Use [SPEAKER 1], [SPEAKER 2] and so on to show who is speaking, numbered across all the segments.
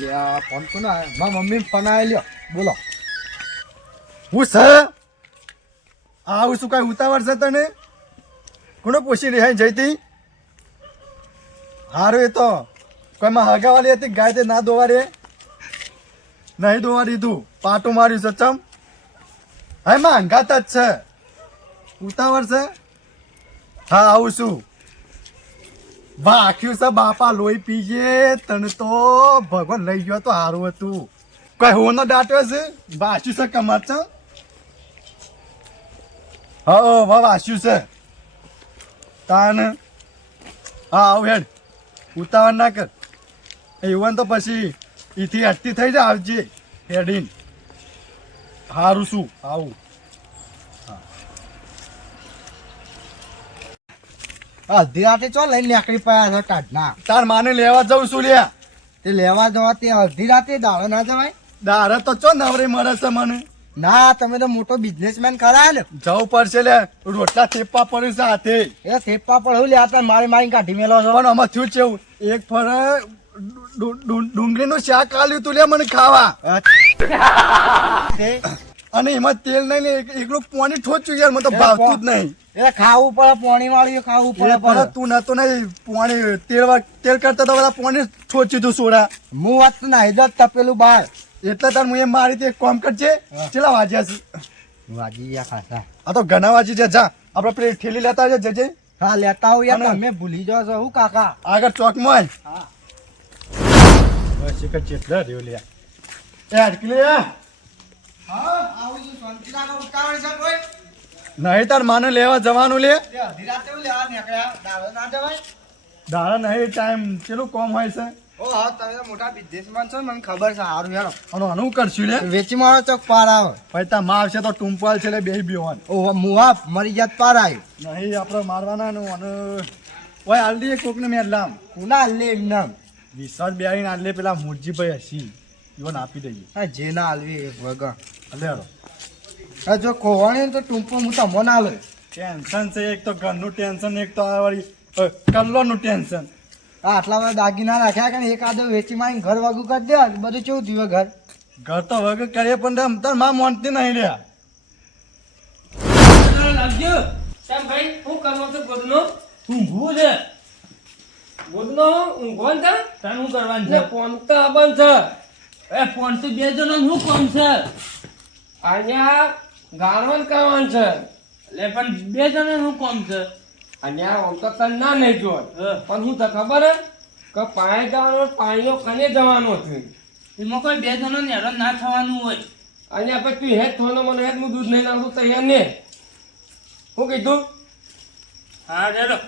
[SPEAKER 1] લે ફોન કોનો આયો? મારા મમ્મી ફોન આવ્યો લ્યો. બોલો.
[SPEAKER 2] હું સર આવું શું કઈ ઉતાવળ છે તને? કોને પૂછી રહ્યા જઈતી હારું એ તો. કોઈ માં હગાવાલી હતી ગાય તે ના દોવા રે નહીં દોવા દીધું પાટું માર્યું છે, ચમ. હા માં અંગાત જ છે. ઉતાવળ છે? હા, આવું છું બાખ્યું છે બાપા લોહી પીજે, તને તો ભગવાન લઈ ગયો તો સારું હતું. કઈ હોનો દાટ્યો છે વાસ્યું છે કમર છે? હા વા વાસ્યું છે. તાન, હા, આવ હેડ. ઉતાવળ ના કર. એવું તો પછી ઈથી હટતી થઈ જાય આવજે. હેડીન. હારું શું? આવું.
[SPEAKER 1] અડધી રાતે ચો લઈને નીકળી પડ્યા છે કાઢના.
[SPEAKER 2] તાર માને લેવા જઉં છું લ્યા.
[SPEAKER 1] તે લેવા જવા તે અડધી રાતે દાડો ના જવાય?
[SPEAKER 2] દારા તો ચો નવરે મળે છે મને.
[SPEAKER 1] ના તમે તો મોટો બિઝનેસમેન ખરા ને.
[SPEAKER 2] જવું પડશે લે રોટલા થેપા પડ્યું છે હાથે.
[SPEAKER 1] એ થેપા પડ્યું લે લેતા મારી મારી કાઢી મેલો છો.
[SPEAKER 2] પણ આમાં થયું છે એક ફર ડુંગળીનું શાક આલ્યું તું લે મને ખાવા. અને એમાં તેલ નહીં ને એકલું પોણી ઠોચ્યું યાર મને તો ભાવતું જ નહીં.
[SPEAKER 1] એટલે ખાવું પડે પોણી વાળું ખાવું પડે
[SPEAKER 2] પણ
[SPEAKER 1] પડે
[SPEAKER 2] તું નતો નહીં પોણી તેલ તેલ કરતા તો બધા પોણી ઠોચ્યું તું સોડા.
[SPEAKER 1] હું વાત તો નાઈ જ તપેલું બાર.
[SPEAKER 2] એટલે તાર હું એમ મારી તે એક કામ કરજે. ચેલા વાજ્યા છે?
[SPEAKER 1] વાગી ગયા ખાસા.
[SPEAKER 2] આ તો ઘણા વાજી છે જા. આપણે પેલી ઠેલી લેતા આવજે જજે.
[SPEAKER 1] હા લેતા હોય યાર
[SPEAKER 2] અમે
[SPEAKER 1] તમે ભૂલી જાઓ છો હું કાકા.
[SPEAKER 2] આગળ ચોકમાં
[SPEAKER 1] હા.
[SPEAKER 2] બસ એક ચેટલા રહ્યો લ્યા એ અટકી નહીં તાર માને લેવા જવાનું લે.
[SPEAKER 1] દાડો
[SPEAKER 2] નહીં ટાઈમ કેટલું કોમ હોય છે?
[SPEAKER 1] ઓ હા તમે મોટા બિઝનેસમેન છો મને ખબર છે સારું યાર
[SPEAKER 2] અને આનું કરશું લે?
[SPEAKER 1] વેચી મારો ચોક પાર આવે.
[SPEAKER 2] પછી તારમાં આવશે તો ટુંપાલ છે બે બેવાન
[SPEAKER 1] ઓ મુવા મરી જાત પાર આવ્યો
[SPEAKER 2] નહીં આપણે મારવાના નું અને ઓય હાલ દઈએ કોકને મેં લામ
[SPEAKER 1] કુના લે એમ નામ?
[SPEAKER 2] વિશ્વાસ બેહાડીને હાલ લે પેલા મુરજીભાઈ હસી. ઈવન આપી દઈએ.
[SPEAKER 1] હા જેના આલવી હાલવી એક વગર.
[SPEAKER 2] લે હાલો.
[SPEAKER 1] હા જો કોવાણી તો ટૂંપો હું તમને ના લે
[SPEAKER 2] ટેન્શન છે એક તો ઘરનું ટેન્શન એક તો આ વાળી કલ્લોનું ટેન્શન
[SPEAKER 1] આ આટલા બધા દાગીના રાખ્યા કે એક આદો વેચી મારી ઘર વાગું કરી દે બધું કેવું થયું ઘર?
[SPEAKER 2] ઘર તો વગર કરીએ પણ તમ તારમાં મોનતી નહીં રહ્યા.
[SPEAKER 3] લાગજો કેમ ભાઈ શું કરવો છે ગોદનો? ઊંઘવું છે? ગોદનો ઊંઘવાનું છે
[SPEAKER 4] તાર? કરવાનું છે?
[SPEAKER 3] પોનતા તો છે.
[SPEAKER 4] એ ફોન તો બે જણો શું કોમ છે?
[SPEAKER 3] અહીંયા ગાળવણ કરવાનું છે.
[SPEAKER 4] એટલે પણ બે જણો શું કોમ છે?
[SPEAKER 3] અહીંયા આમ તો તને ના નહીં જો. પણ શું તો ખબર હે કે પાણી જવાનો પાણીનો કને જવાનો છે?
[SPEAKER 4] એમાં કોઈ બે જણો ને હેરાન ના થવાનું હોય.
[SPEAKER 3] અહીંયા પછી તું હેત થોનો મને હેત હું દૂધ નહીં નાખું તૈયાર ને. શું કીધું?
[SPEAKER 4] હા રેડો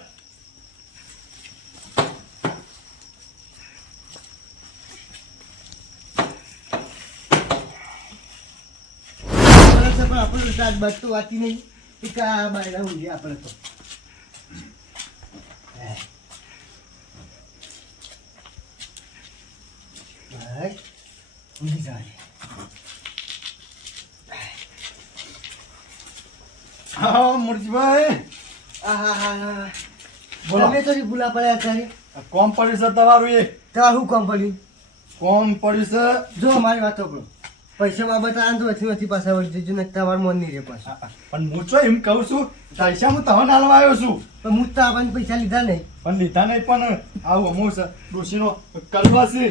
[SPEAKER 1] બરાબર છે, પણ આપણે તો આજ બચતું વાંચી નહીં. એ કે આ બાયલા ઊંઘી આપણે તો. ઊંઘી જાય.
[SPEAKER 2] હા મૂરજીભાઈ
[SPEAKER 1] આહાહા.
[SPEAKER 2] બોલો.
[SPEAKER 1] તમે તો ભૂલા પડ્યા અત્યારે
[SPEAKER 2] કોમ પડ્યું છે તમારું એ?
[SPEAKER 1] તો શું પડ્યું?
[SPEAKER 2] કોમ પડ્યું છે?
[SPEAKER 1] જો મારી વાત સાંભળો. પૈસા બાબત આંધો નથી નથી પાછા વળી જજો ને તમારે મન નહીં રે પાછા
[SPEAKER 2] પણ હું છો એમ કહું છું પૈસા હું તમને હાલવા આવ્યો છું.
[SPEAKER 1] પણ હું તો આપણને પૈસા લીધા નહીં.
[SPEAKER 2] પણ લીધા નહીં પણ આવું અમુક છે ડોશીનો કલવા છે.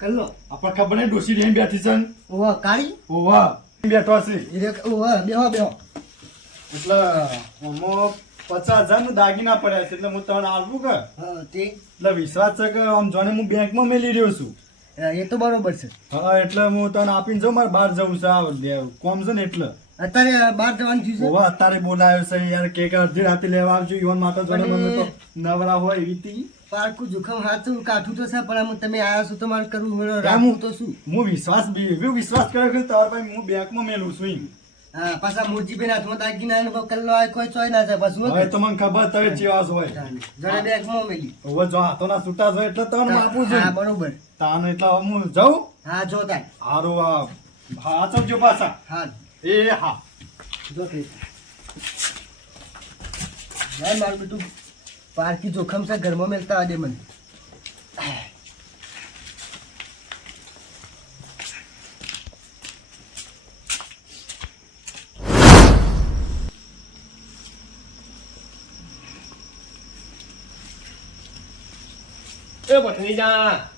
[SPEAKER 1] કલ્લો
[SPEAKER 2] આપણે ખબર નહીં ડોશી રેમ બેઠી છે ને.
[SPEAKER 1] ઓવા કાળી?
[SPEAKER 2] ઓવા બેઠો છે.
[SPEAKER 1] ઓવા બેહો બેહો.
[SPEAKER 2] એટલે અમો પચાસ હજારનું દાગીના પડ્યા છે એટલે હું તમને આવું કે? એટલે વિશ્વાસ છે કે આમ જોને હું બેંકમાં મેલી રહ્યો છું.
[SPEAKER 1] એ તો બરોબર છે.
[SPEAKER 2] હા એટલે હું તને આપીને જાઉં મારે બહાર જવું છે કોમ છે ને એટલે.
[SPEAKER 1] અત્યારે બહાર જવાનું થયું છે?
[SPEAKER 2] હોવા અત્યારે બોલાયો છે યાર કેક અડધી રાતે લેવા આવજો ઈવન માતા જોડે મને તો નવરા હોય એવી તી.
[SPEAKER 1] પારકું જોખમ હાથું કાઠું તો છે પણ આમ તમે આવ્યા છો તો મારે કરવું પડે.
[SPEAKER 2] એમ
[SPEAKER 1] તો શું?
[SPEAKER 2] હું વિશ્વાસ બી વિશ્વાસ કર્યો કે તાર ભાઈ હું બેંકમાં મેલું છું એમ.
[SPEAKER 1] હા પાછા મોરજીભાઈ હાથમાં દાગી ના કલ્લો આ કોઈ ચોય ના જાય પાછું
[SPEAKER 2] હવે તો મને ખબર તવે ચેવાસ હોય.
[SPEAKER 1] જરા બેંકમાં મેલી.
[SPEAKER 2] હવે જો હાથોના છૂટા હોય એટલે તને આપું
[SPEAKER 1] હા બરોબર.
[SPEAKER 2] તાન એટલા હું જાઉં?
[SPEAKER 1] હા જો તાન.
[SPEAKER 2] હારું હા હાચવજો પાછા.
[SPEAKER 1] હા.
[SPEAKER 2] એ હા.
[SPEAKER 1] જો તે જાય મારું બેટું પારકી જોખમ છે ઘરમાં મેલતા આજે મને.
[SPEAKER 3] એ પત્ની જા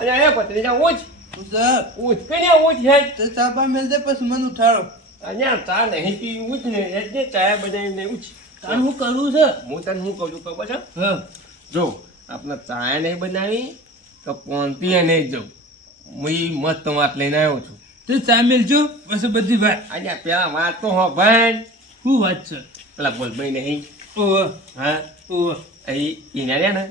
[SPEAKER 3] અને એ ભત્રીજા ઉઠ
[SPEAKER 4] સર
[SPEAKER 3] ઉઠ કે ને ઊંચ હે
[SPEAKER 4] તો ચાપા મેલ દે પછી મને ઉઠાડો.
[SPEAKER 3] અહીંયા ચા નહીં પી ઉઠ ને એટલે ચા બનાવીને ઉઠ
[SPEAKER 4] તાર હું કરું છે?
[SPEAKER 3] હું તને હું કહું છું ખબર છે?
[SPEAKER 4] હા.
[SPEAKER 3] જો આપણે ચા નહીં બનાવી તો પોંતી નહીં જવું હું મસ્ત વાત લઈને આવ્યો છું.
[SPEAKER 4] તો ચા મેલજો પછી બધી વાત.
[SPEAKER 3] અહીંયા પેલા વાત તો હો ભાઈ.
[SPEAKER 4] શું વાત છે?
[SPEAKER 3] પેલા બોલભાઈ નહીં.
[SPEAKER 4] ઓહ.
[SPEAKER 3] હા? એને ને?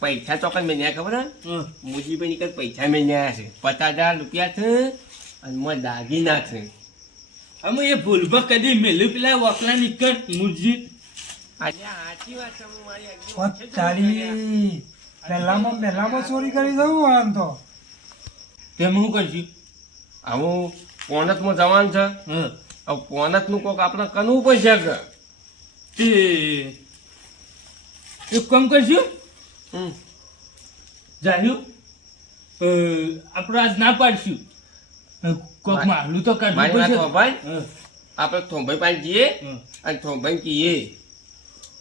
[SPEAKER 3] પૈસા ચોકન મેં ખબર હે?
[SPEAKER 4] હા.
[SPEAKER 3] મુજીભાઈ નીકળ પૈસા મેં છે. પચાસ હજાર રૂપિયા છે અને મોં દાગીના છે.
[SPEAKER 4] અમે એ ભૂલભા કદી મેલું પેલા વકલા નીકળ
[SPEAKER 3] હું.
[SPEAKER 5] તારી પહેલામાં પહેલામાં ચોરી કરી દઉં આમ તો.
[SPEAKER 4] તેમ શું કરશું?
[SPEAKER 3] આવું પોનતમાં જવાનું છે.
[SPEAKER 4] હા.
[SPEAKER 3] હવે પોનતનું કોક આપણે કનવું પડશે કે
[SPEAKER 4] તે એક કામ કરશું. જાહ્યું આપણે આજ ના પાડશું. કોક માલું તો કાઢવું પડશે.
[SPEAKER 3] આપણે થોંભાઈ પાસે જઈએ. અને થોંભાઈ કહીએ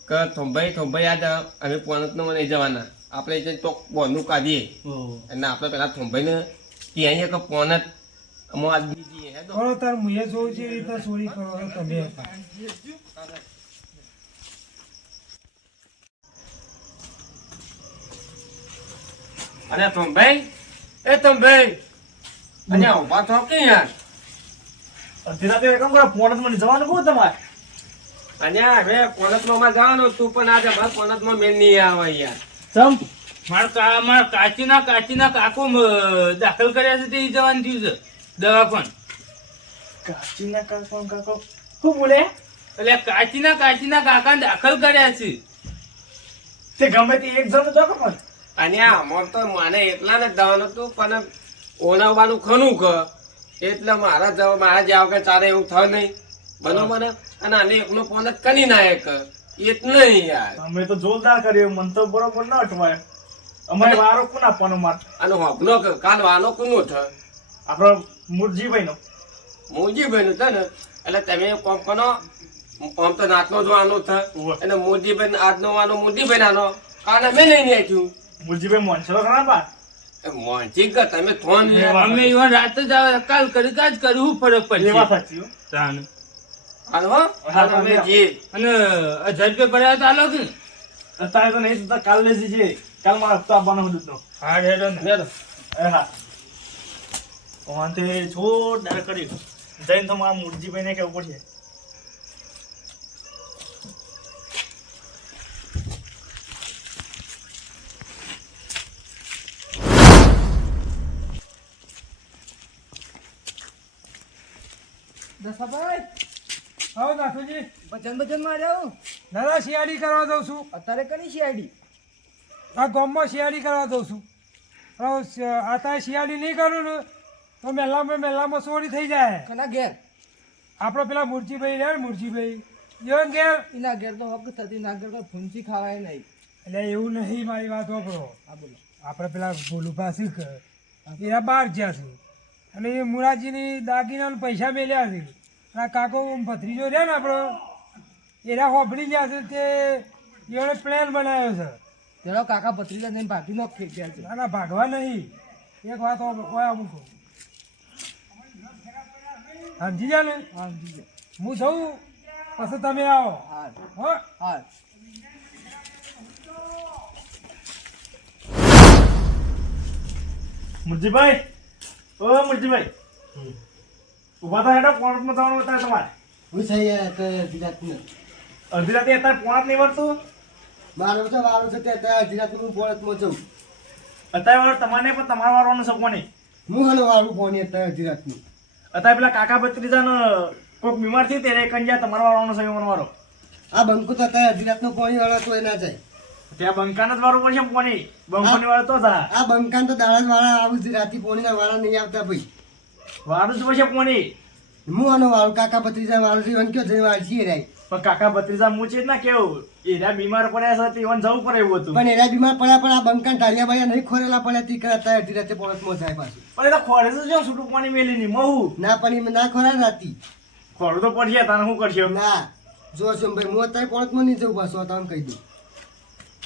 [SPEAKER 3] કે થોંભાઈ થોંભાઈ આજ અમે પોનતનો મને જવાના. આપણે એ તો બોનું કાઢીએ. અને આપણે પેલા થોંભાઈને કહીએ કે પોનત અમે આજ બીજી હે તો.
[SPEAKER 5] તાર મુએ જોઉં છે એ તો ચોરી કરો તમે.
[SPEAKER 3] અને થોંભાઈ એ થોંભાઈ અને ઊભા થો કે યાર?
[SPEAKER 6] અડધી રાતે એક કામ કરો મને જવાનું કહું તમારે?
[SPEAKER 3] અને હવે પોનતમાં જવાનું તું પણ આજે મારા પોનતમાં મેલ નહીં આવે યાર.
[SPEAKER 6] ચમ?
[SPEAKER 4] મારા કા મારા કાચીના કાચીના કાકો દાખલ કર્યા છે તે જવાનું થયું છે દવાખાન.
[SPEAKER 6] કાચીના કાકો કાકો. શું બોલે?
[SPEAKER 4] એટલે કાચીના કાચીના કાકા દાખલ કર્યા છે.
[SPEAKER 6] તે ગમે તે એક જણ તો પણ.
[SPEAKER 3] અને અમર તો મને એટલા ને જવાનું હતું પણ ઓનાવવાનું ખનું ક એટલે મારા જવા મારા જાવ કે ચારે એવું થાય નહીં. બનો મને. અને આને એકનો ફોન જ કરી નાયક. એટલે નહીં યાર.
[SPEAKER 6] અમે તો જોરદાર કર્યો મન તો બરોબર ન અટવાય. અમારે વારો કોણ આપવાનો માર?
[SPEAKER 3] અને હોબનો ક- કાલ વાનો કોનો થ
[SPEAKER 6] આપણો મુરજીભાઈ નો
[SPEAKER 3] મોજીભાઈ નું છે ને. એટલે તમે કોમ કોનો? કોમ તો નાતનો જોવાનો થ. અને મોજીભાઈ આજનો વાનો મોજીભાઈ નાનો કાલે મેં લઈને આપ્યું
[SPEAKER 6] મુરજીભાઈ મોનસલો ખરા બા
[SPEAKER 3] એ મોંચી કે તમે ફોન
[SPEAKER 4] અમે એવા રાત જ કાલ કરી કાજ કરી ફરક
[SPEAKER 6] એ
[SPEAKER 4] એવા
[SPEAKER 6] સાચી
[SPEAKER 4] તાન.
[SPEAKER 3] હાલો હો હાલો અમે જી
[SPEAKER 4] અને હજાર રૂપિયા ભર્યા તો આલો કે
[SPEAKER 6] અત્યારે તો નહીં થતા કાલ લેજી છે કાલ મારા હપ્તો આપવાનો હતો
[SPEAKER 4] હા હેડો ને.
[SPEAKER 3] હા.
[SPEAKER 6] ઓન હા છોડ જોરદાર કરી. જઈને તો મારા મુરજીભાઈને કેવું પડશે.
[SPEAKER 5] આવો નાથુજી.
[SPEAKER 7] ભજન ભજનમાં જાઉં
[SPEAKER 5] દાદા શિયાળી કરવા દઉં છું.
[SPEAKER 7] અત્યારે કની શિયાળી?
[SPEAKER 5] આ ગામમાં શિયાળી કરવા દઉં છું. આ તારે શિયાળી નહીં કરું ને તો મેલામાં મેલામાં ચોરી થઈ જાય.
[SPEAKER 7] કના ઘેર?
[SPEAKER 5] આપણો પેલા મુરજીભાઈ રહ્યા ને મુરજીભાઈ એવો ઘેર?
[SPEAKER 7] એના ઘેર તો હક થતી ના ઘેર તો ફૂંચી ખાવાય નહીં.
[SPEAKER 5] એટલે એવું નહીં મારી વાત વાપરો.
[SPEAKER 7] હા બોલો.
[SPEAKER 5] આપણે પેલા ભોલુભા શું કહે એના બહાર જ્યાં છે. અને એ મુરાજીની દાગીનાને પૈસા મેલ્યા છે. અને આ કાકો ભત્રીજો રહ્યા ને આપણો એના હોફડી ગયા છે તે એણે પ્લાન બનાવ્યો છે.
[SPEAKER 7] તેનો કાકા ભત્રીજા નહીં ભાગી નો ફેંક્યા છે.
[SPEAKER 5] ના ના ભાગવા નહીં. એક વાત કોઈ અમુક સમજી જા ને?
[SPEAKER 7] હા સમજી.
[SPEAKER 5] હું જઉં પછી તમે આવો.
[SPEAKER 7] હા
[SPEAKER 5] હો?
[SPEAKER 7] હા
[SPEAKER 6] મુરજીભાઈ ઓ મુરજીભાઈ. ઊભા તો હેડો કોર્ટમાં જવાનું બતાવે તમારે?
[SPEAKER 2] હું થઈ તો ગુજરાતનું
[SPEAKER 6] અડધી રાતે અત્યારે પોણાત નહીં વળતું?
[SPEAKER 2] મારું તો વારું છે તે અડધી ગુજરાતનું હું પોળતમાં જઉં
[SPEAKER 6] અત્યારે વાળો તમારે પણ તમારા વાળવાનું છે કોને?
[SPEAKER 2] હું હાલો વારું ફોન અત્યારે ગુજરાતનું
[SPEAKER 6] અત્યારે પેલા કાકા ભત્રીજાનો કોઈક બીમાર થયું ત્યારે કંજા તમારા વાળવાનો છે એવાનો વારો.
[SPEAKER 2] આ બંકુ તો અત્યારે ગુજરાતનું પાણી વાળા તો ના જાય.
[SPEAKER 6] ત્યાં બંકાન જ વાળું પડશે પોણી. બંકોની વાળો તો થા
[SPEAKER 2] આ બંકાન તો દાડા વાળા આવું જ રાતી પોણીના વાળા નહીં આવતા ભાઈ.
[SPEAKER 6] વાળું જ પડશે પોણી.
[SPEAKER 2] હું આનો વાળું કાકા ભત્રીજા વાળું છે વન કયો જઈને વાળશી રાય.
[SPEAKER 6] પણ કાકા ભત્રીજા મૂચે જ ના કેવું. એરા બીમાર પડ્યા છે તે જવું પડે એવું હતું.
[SPEAKER 2] પણ એના બીમાર પડ્યા પણ આ બંકાન ટાળિયા બાળિયા નહીં ખોરેલા પડ્યા તી કરે અત્યારે અડધી રાતે પોળતમાં જાય પાછું.
[SPEAKER 6] પણ એ તો ખોરે તો જો છૂટું પાણી મેલી ની મહુ?
[SPEAKER 2] ના પણ એમ ના ખોરા રાતી.
[SPEAKER 6] ખોરું તો પડશે તાને શું કરશે?
[SPEAKER 2] ના જો છો ભાઈ હું અત્યારે પોળતમાં નહીં જવું પાછું તમે કહી દઉં.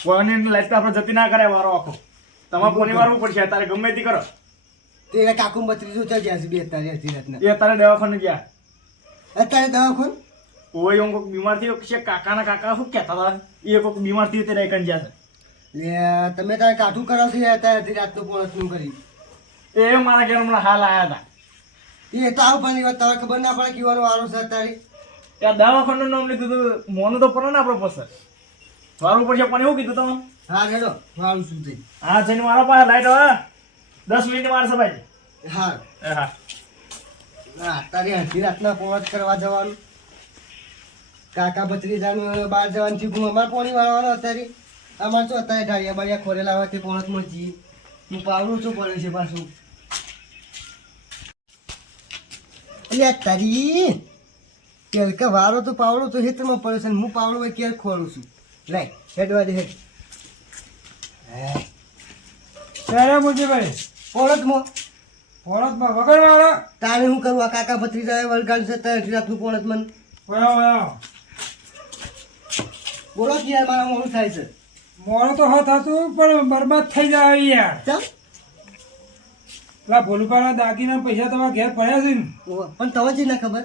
[SPEAKER 6] કોઈને તો આપણે જતી ના કરે વારો આખો. તમારે પોની મારવું પડશે તારે ગમે તે કરો.
[SPEAKER 1] તેરા કાકુ બત્રીસો થઈ ગયા છે બે અત્યારે હજી રાતના.
[SPEAKER 6] એ અત્યારે દવાખાને ગયા.
[SPEAKER 1] અત્યારે દવાખાન?
[SPEAKER 6] ઓય હું કોઈક બીમાર થયો છે? કાકાના કાકા શું કહેતા હતા? એ કોઈક બીમાર થયો તેને રેકન જ્યાં
[SPEAKER 1] લે તમે તારે કાઠું કરો છો અત્યારે હજી રાતનું પોણસનું કરી.
[SPEAKER 6] એ મારા ઘેર હમણાં હાલ આવ્યા હતા.
[SPEAKER 1] એ તો આવું પણ વાત તારે ખબર ના પડે કેવાનો વારો છે અત્યારે.
[SPEAKER 6] ત્યાં દવાખાનું નામ લીધું મોનું તો પડે ને આપણો પાસે વાળવું પડશે પણ એવું કીધું તમે?
[SPEAKER 1] હા હેડો વાળું શું થઈ
[SPEAKER 6] હા છે ને મારા પાસે લાઈટ હવે. દસ મિનિટ મારશે ભાઈ
[SPEAKER 1] હા.
[SPEAKER 6] હા.
[SPEAKER 1] હા, અત્યારે હજી રાતના પોણસ કરવા જવાનું. કાકા ભત્રીજાનું બહાર જવાનું થયું હું અમારે પોણી વાળવાનો અત્યારે. અમારે શું અત્યારે ઢાળિયા બાળિયા ખોરેલા હોય તે જઈએ હું પાવડું શું પડ્યું છે પાછું. એટલે તારી તારી કેલકા વારો તો પાવડો તો હિતમાં પડ્યો છે હું પાવડો કેર ક્યારે ખોરું છું. લાય હેડવા દે હેડ.
[SPEAKER 5] ત્યારે મુરજીભાઈ
[SPEAKER 1] પોણસમાં
[SPEAKER 5] પોળતમાં. વગરવાળા
[SPEAKER 1] તારે હું કરું આ કાકા ભત્રીજા વળગાડ છે અડધી રાતનું પોળત મન બોલો કે યાર મારા મોડું થાય છે.
[SPEAKER 5] મોડું તો હા થતું પણ બરબાદ થઈ જાય યાર.
[SPEAKER 1] ચાલ
[SPEAKER 5] પેલા ભોલુપાના દાગીના પૈસા તમારા ઘેર પડ્યા છે ને?
[SPEAKER 1] પણ તમે જ ના ખબર?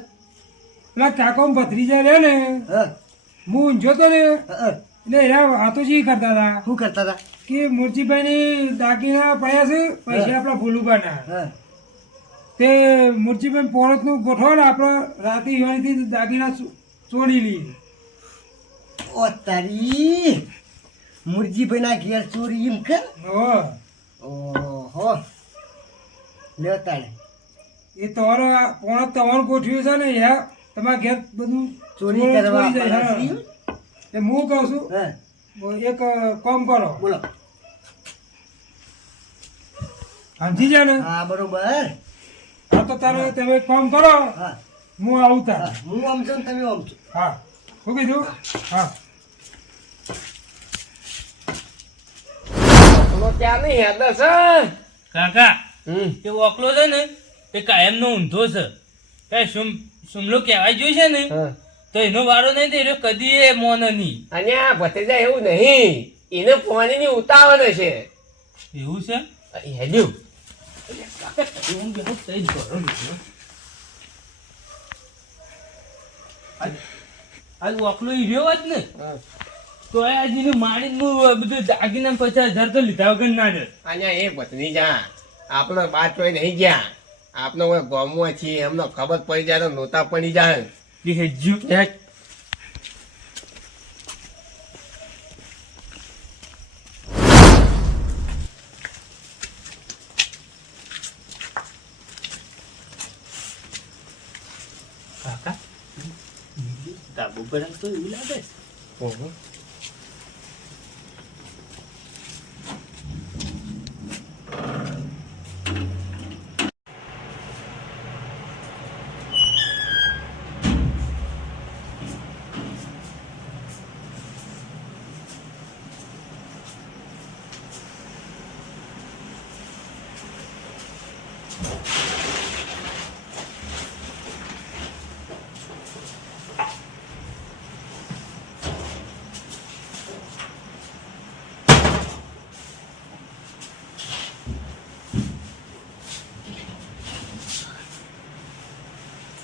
[SPEAKER 5] પેલા કાકો ભત્રીજા રહે ને.
[SPEAKER 1] હા.
[SPEAKER 5] ઊંઝો તો ને. એટલે એના વાતો જ કરતા હતા.
[SPEAKER 1] શું કરતા હતા?
[SPEAKER 5] કે મૂર્તિભાઈની દાગીના પડ્યા છે પૈસા આપણા ભોલુપાના
[SPEAKER 1] ના
[SPEAKER 5] તે મુરજીભાઈ પોરતનું ગોઠવો ને આપણે રાતે ઈવાનીથી દાગીના ચોરી લઈએ
[SPEAKER 1] ઓ તારી મુરજીભાઈ ના ઘેર ચોરી એમ કે?
[SPEAKER 5] હો
[SPEAKER 1] ઓહો. લ્યો તાણે.
[SPEAKER 5] એ તમારો પોણત તમારું ગોઠવ્યું છે ને યાર તમારા ઘેર બધું
[SPEAKER 1] ચોરી
[SPEAKER 5] ચોરી
[SPEAKER 1] કરવા
[SPEAKER 5] તે હું કહું છું
[SPEAKER 1] હા.
[SPEAKER 5] એક કામ કરો.
[SPEAKER 1] બોલો.
[SPEAKER 5] સમજી જાય ને?
[SPEAKER 1] હા બરોબર.
[SPEAKER 5] હા તો તારે તમે એક કામ કરો.
[SPEAKER 1] હા.
[SPEAKER 5] હું આવું તાર.
[SPEAKER 1] હું આમ છું ને તમે આમ છો.
[SPEAKER 5] હા. શું કીધું? હા.
[SPEAKER 3] ત્યાં નહીં હેડે છે
[SPEAKER 4] કાકા એ ઓકલો છે ને એ કાયમનો ઊંધો છે. કઈ સુમ સુમલો કહેવાય જોઈ છે ને?
[SPEAKER 3] હા.
[SPEAKER 4] તો એનો વારો નહીં તો એનો કદી એ મોન નહીં
[SPEAKER 3] અહીંયા ભત્રીજા એવું નહીં. એને પોની ની ઉતાવળ છે
[SPEAKER 4] એવું છે?
[SPEAKER 3] હેડ્યું.
[SPEAKER 4] હું બેહો તઈ જ ભરો આજ- ઓકલો રહ્યો જ ને તો આજની માણીનું બધું દાગીના પચાસ હજાર તો લીધા વગર ના જ
[SPEAKER 3] અહીંયા એ ભત્રીજા આપણો બાદ કોઈ નહીં ગયા. આપનો કોઈ ગોમમાં છીએ એમનો ખબર પડી જાય તો નોતા પડી જાય.
[SPEAKER 4] એ હેજ્યું
[SPEAKER 3] હેટ.
[SPEAKER 4] કાકા ધાબુ પર આમ તો એવું લાગે છે.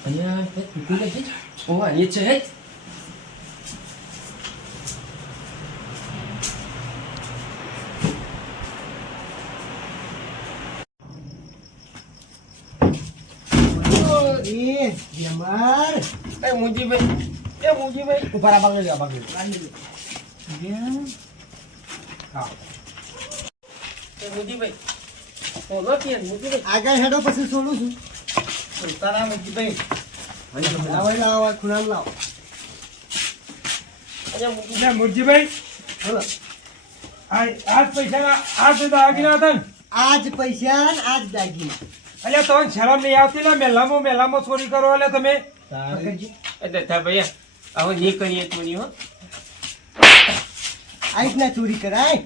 [SPEAKER 3] અહીંયા હેટ મૂકી દે. ઓહો, અહીંયા છે હેટ.
[SPEAKER 1] એ બેમાર
[SPEAKER 3] એ મુંજીભાઈ. એ મુંજીભાઈ.
[SPEAKER 1] ઊભા રાખ બાગડી જા બાગડી
[SPEAKER 3] એ મુંજીભાઈ. ઓલો કે મુંજીભાઈ.
[SPEAKER 1] આગળ હેડો પછી છોડું છું. ઉતારા મુરજીભાઈ લાવો લાવો ખુનામ લાવો.
[SPEAKER 5] એટલે મુરજીભાઈ
[SPEAKER 1] બોલો.
[SPEAKER 5] આ આજ પૈસા આ તો દાગીના હતા ને?
[SPEAKER 1] આજ પૈસા ને આજ દાગીના.
[SPEAKER 5] એટલે તમે શરમ નહીં આવતી ને મેલામાં મેલામાં ચોરી કરો એટલે તમે.
[SPEAKER 3] દત્તા ભૈયા હવે નહીં કરીએ નહીં હો.
[SPEAKER 1] આ રીતના ચોરી કરાય?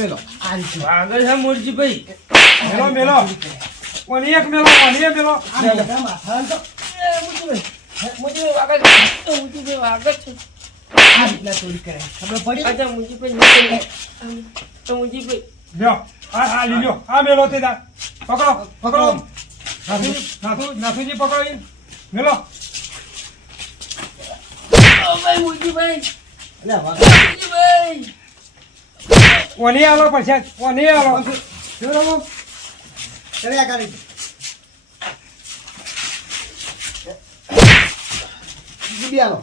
[SPEAKER 1] મેલો
[SPEAKER 4] આગળ છે મુરજીભાઈ.
[SPEAKER 5] મેલો મેલો. કોની એક મેલો કોની એક મેલો?
[SPEAKER 1] માથામાં તો.
[SPEAKER 3] મુંજીભાઈ વાગડ છે. મુંજીભાઈ વાગડ છે.
[SPEAKER 1] આ રીતના ચોરી કરાય. ખબર પડી?
[SPEAKER 3] અચ્છા નહીં કરીએ. તો મુંજીભાઈ
[SPEAKER 5] લ્યો આ આ લીલો આ મેલો તે દા પકડો પકડો. નાથુજી પકડો. ઈ. મેલો ઓની આલો પછી? ઓની આલો?
[SPEAKER 1] ચડ્યા કરી. બીજી આલો.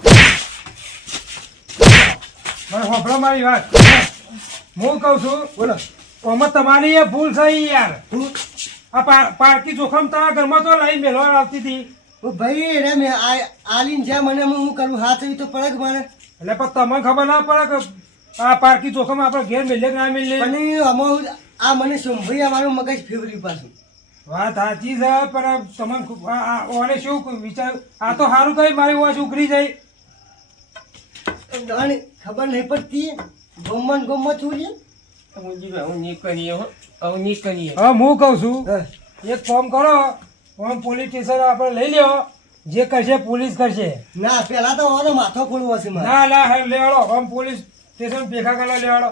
[SPEAKER 5] મને હોભળો મારી વાત. હું કહું છું બોલો. ઓમાં તમારી એ ભૂલ છે ઈ યાર. આ પારકી જોખમ તમારા ઘરમાં તો લઈ મેળવા આવતી હતી.
[SPEAKER 1] ભાઈ રે મેં આ આલીન જ્યાં મને હું કરું હાથ એવી તો પડે મારે?
[SPEAKER 5] એટલે પણ તમને ખબર ના પડે કે આ પારકી જોખમ આપણે ઘેર મેલે ના મેલે?
[SPEAKER 1] પણ આમાં આ મને સંભળી આ મારું મગજ ફેવરી પાછું.
[SPEAKER 5] વાત સાચી છે પણ તમને ખુ- આ- આ- ઓને શું વિચાર આ તો સારું કઈ મારી વાસ ઉઘરી જાય
[SPEAKER 1] ખબર નહીં પડતી. ગમન ચોરી
[SPEAKER 3] મુરજીભાઈ હું હો
[SPEAKER 5] કહું છું એક ફોર્મ કરો ફોર્મ પોલીસ સ્ટેશન આપણે લઈ લ્યો જે કરશે પોલીસ કરશે.
[SPEAKER 1] ના પેલા તો માથો ખોલવો છે
[SPEAKER 5] ના ના લેવાડો ફોર્મ પોલીસ સ્ટેશન ભેગા કરવા લેવાડો.